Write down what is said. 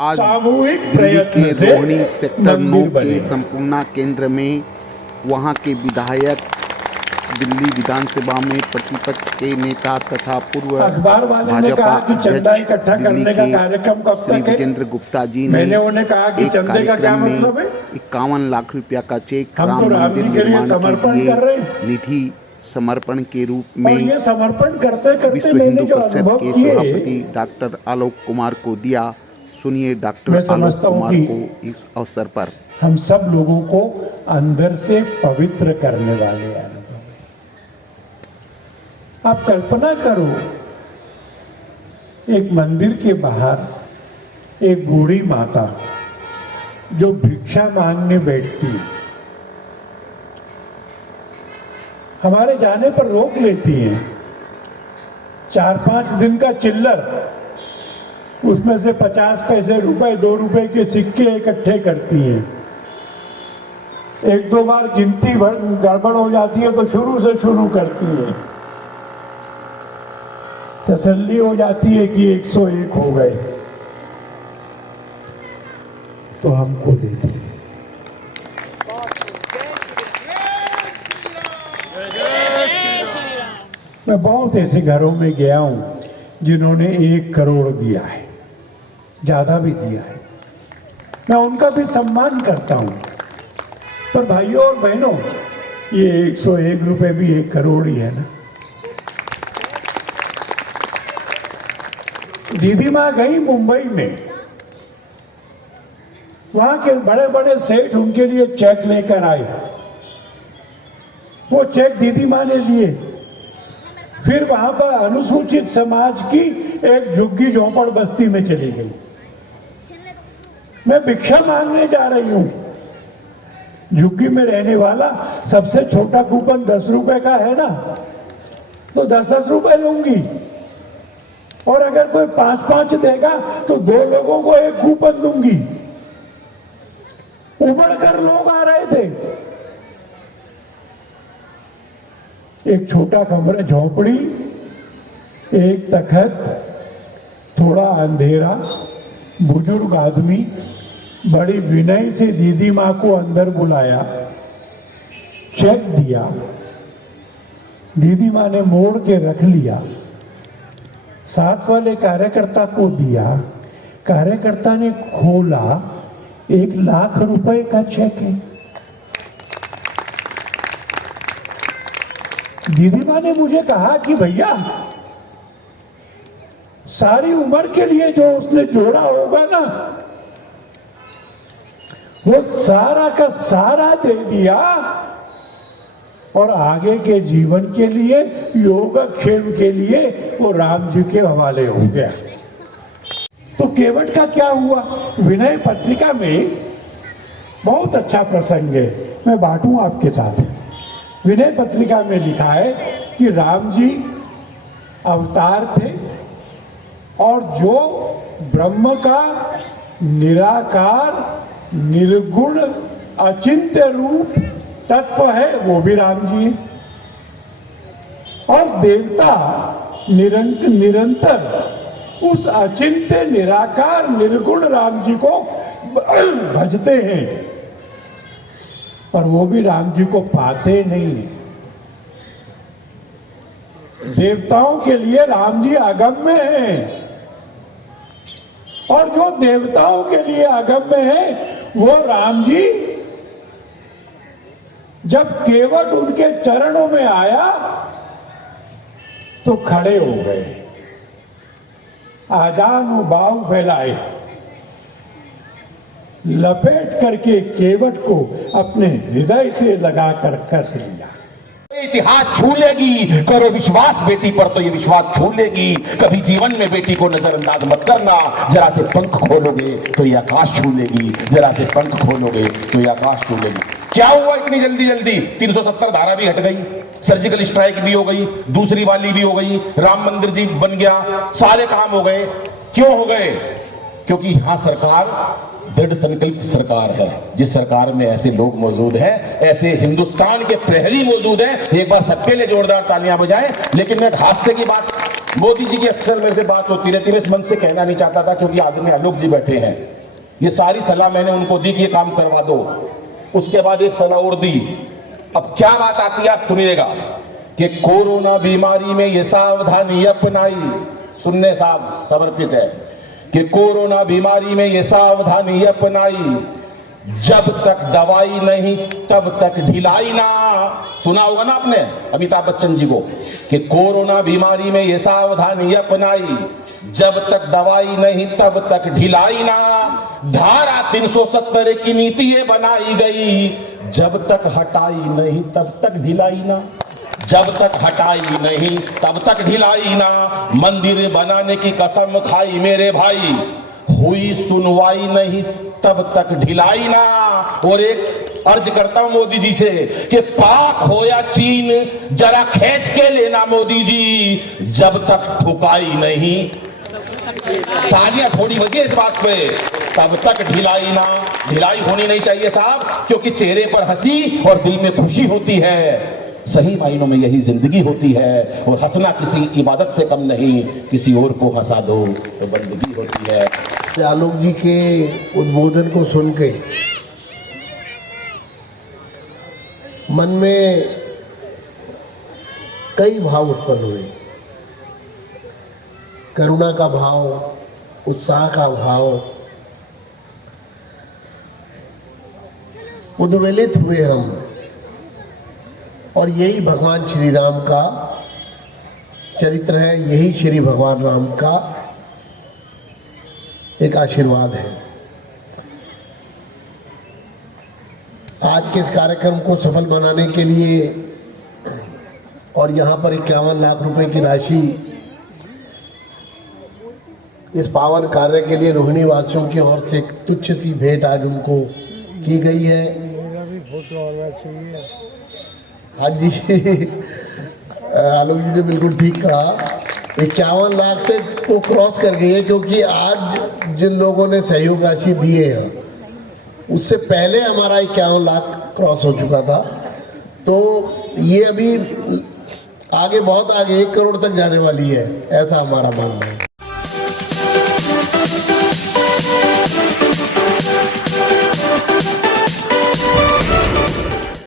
आज सामूहिक दिल्ली प्रयत्न के से रोहिणी सेक्टर 9 मंदिर के बनेगा। संपूर्णा केंद्र में वहां के विधायक, दिल्ली विधानसभा में प्रतिपक्ष के नेता तथा पूर्व अखबार वाले ने भाजपा कहा कि चंदा अध्यक्ष इकट्ठा दिल्ली करने का के कार्यक्रम कब श्री तक है। विजेंद्र गुप्ता जी ने मैंने उन्हें कहा कि एक चंदे का क्या कार्यक्रम में मतलब है। 51 लाख रुपया का चेक हम राम तो राम मंदिर जी के लिए निर्माण के समर्पण लिए कर रहे हैं निधि समर्पण के रूप और में ये समर्पण करते करते विश्व मैंने हिंदू जो परिषद अनुभव के किए, सभापति डॉक्टर आलोक कुमार को दिया। सुनिए डॉक्टर मैं आलोक समझता हूं कुमार कि को इस अवसर पर। हम सब लोगों को अंदर से पवित्र करने वाले अनुभव। आप कल्पना करो, एक मंदिर के बाहर एक बूढ़ी माता जो भिक्षा मांगने बैठती है, हमारे जाने पर रोक लेती है। 4-5 दिन का चिल्लर, उसमें से 50 पैसे, रुपए, 2 रुपए के सिक्के इकट्ठे करती हैं। 1-2 बार गिनती गड़बड़ हो जाती है तो शुरू से शुरू करती है। तसल्ली हो जाती है कि 101 हो गए तो हमको देती है। मैं बहुत ऐसे घरों में गया हूं जिन्होंने 1 करोड़ दिया है, ज्यादा भी दिया है। मैं उनका भी सम्मान करता हूं, पर भाइयों और बहनों, ये 101 रुपए भी 1 करोड़ ही है ना। दीदी माँ गई मुंबई में, वहां के बड़े बड़े सेठ उनके लिए चेक लेकर आए। वो चेक दीदी माँ ने लिए। फिर वहां पर अनुसूचित समाज की एक झुग्गी झोंपड़ बस्ती में चली गई। मैं भिक्षा मांगने जा रही हूं। झुग्गी में रहने वाला सबसे छोटा कूपन 10 रुपए का है ना, तो 10-10 रुपए लूंगी। और अगर कोई 5-5 देगा तो 2 लोगों को 1 कूपन दूंगी। उमड़कर लोग आ रहे थे। एक छोटा कमरा, झोपड़ी, एक तखत, थोड़ा अंधेरा, बुजुर्ग आदमी बड़ी विनय से दीदी माँ को अंदर बुलाया, चेक दिया। दीदी माँ ने मोड़ के रख लिया, साथ वाले कार्यकर्ता को दिया। कार्यकर्ता ने खोला, 1 लाख रुपए का चेक है। दीदी माँ ने मुझे कहा कि भैया, सारी उम्र के लिए जो उसने जोड़ा होगा ना, वो सारा का सारा दे दिया और आगे के जीवन के लिए, योगक्षेम के लिए वो राम जी के हवाले हो गया। तो केवट का क्या हुआ? विनय पत्रिका में बहुत अच्छा प्रसंग है, मैं बांटूं आपके साथ। विनय पत्रिका में लिखा है कि राम जी अवतार थे और जो ब्रह्म का निराकार, निर्गुण, अचिंत्य रूप तत्व है वो भी राम जी है। और देवता निरंतर उस अचिंत्य, निराकार, निर्गुण राम जी को भजते हैं, पर वो भी राम जी को पाते नहीं। देवताओं के लिए राम जी अगम्य हैं, और जो देवताओं के लिए अगम्य है वो राम जी जब केवट उनके चरणों में आया तो खड़े हो गए, आजान बाहु फैलाए, लपेट करके केवट को अपने हृदय से लगाकर कस लिया। इतिहास छू लेगी, करो विश्वास बेटी पर तो ये विश्वास छू लेगी। कभी जीवन में बेटी को नजरअंदाज मत करना, जरा से पंख खोलोगे तो ये आकाश छू लेगी, जरा से पंख खोलोगे तो ये आकाश छू लेगी। क्या हुआ इतनी जल्दी जल्दी? 370 धारा भी हट गई, सर्जिकल स्ट्राइक भी हो गई, दूसरी वाली भी हो गई, राम मंदिर जी बन गया, सारे काम हो गए। क्यों हो गए? क्योंकि यहां सरकार दृढ़ संकल्पित सरकार है। जिस सरकार में ऐसे लोग मौजूद हैं, ऐसे हिंदुस्तान के प्रहरी मौजूद हैं, एक बार सबके लिए जोरदार तालियां बजाएं। लेकिन मैं हादसे की बात मोदी जी की अक्सर मेरे से बात होती रहती है, मैं इस मन से कहना नहीं चाहता था क्योंकि आदरणीय आलोक जी बैठे हैं। ये सारी सलाह मैंने उनको दी कि ये काम करवा दो। उसके बाद एक सलाह और दी। अब क्या बात आती है आप सुनिएगा कि कोरोना बीमारी में ये सावधानी अपनाई, सुनने साहब समर्पित है कि कोरोना बीमारी में ये सावधानी अपनाई, जब तक दवाई नहीं तब तक ढिलाई ना। सुना होगा ना आपने अमिताभ बच्चन जी को कि कोरोना बीमारी में ये सावधानी अपनाई, जब तक दवाई नहीं तब तक ढिलाई ना। धारा 370 की नीति ये बनाई गई, जब तक हटाई नहीं तब तक ढिलाई ना। जब तक हटाई नहीं तब तक ढिलाई ना। मंदिर बनाने की कसम खाई मेरे भाई, हुई सुनवाई नहीं तब तक ढिलाई ना। और एक अर्ज करता हूं मोदी जी से कि पाक हो या चीन जरा खींच के लेना मोदी जी, जब तक ठुकाई नहीं। तालियां थोड़ी बजी इस बात पे, तब तक ढिलाई ना। ढिलाई होनी नहीं चाहिए साहब, क्योंकि चेहरे पर हंसी और दिल में खुशी होती है। सही मायनों में यही जिंदगी होती है। और हंसना किसी इबादत से कम नहीं, किसी और को हंसा दो तो बंदगी होती है। आलोक जी के उद्बोधन को सुन के मन में कई भाव उत्पन्न हुए। करुणा का भाव, उत्साह का भाव, उद्वेलित हुए हम। और यही भगवान श्री राम का चरित्र है, यही श्री भगवान राम का एक आशीर्वाद है। आज के इस कार्यक्रम को सफल बनाने के लिए और यहाँ पर 51 लाख रुपए की राशि इस पावन कार्य के लिए रोहिणी वासियों की ओर से एक तुच्छ सी भेंट आज उनको की गई है। हाँ जी, आलोक जी ने बिल्कुल ठीक कहा, 51 लाख से वो क्रॉस कर गई है, क्योंकि आज जिन लोगों ने सहयोग राशि दी है उससे पहले हमारा 51 लाख क्रॉस हो चुका था। तो ये अभी आगे, बहुत आगे 1 करोड़ तक जाने वाली है, ऐसा हमारा मानना है।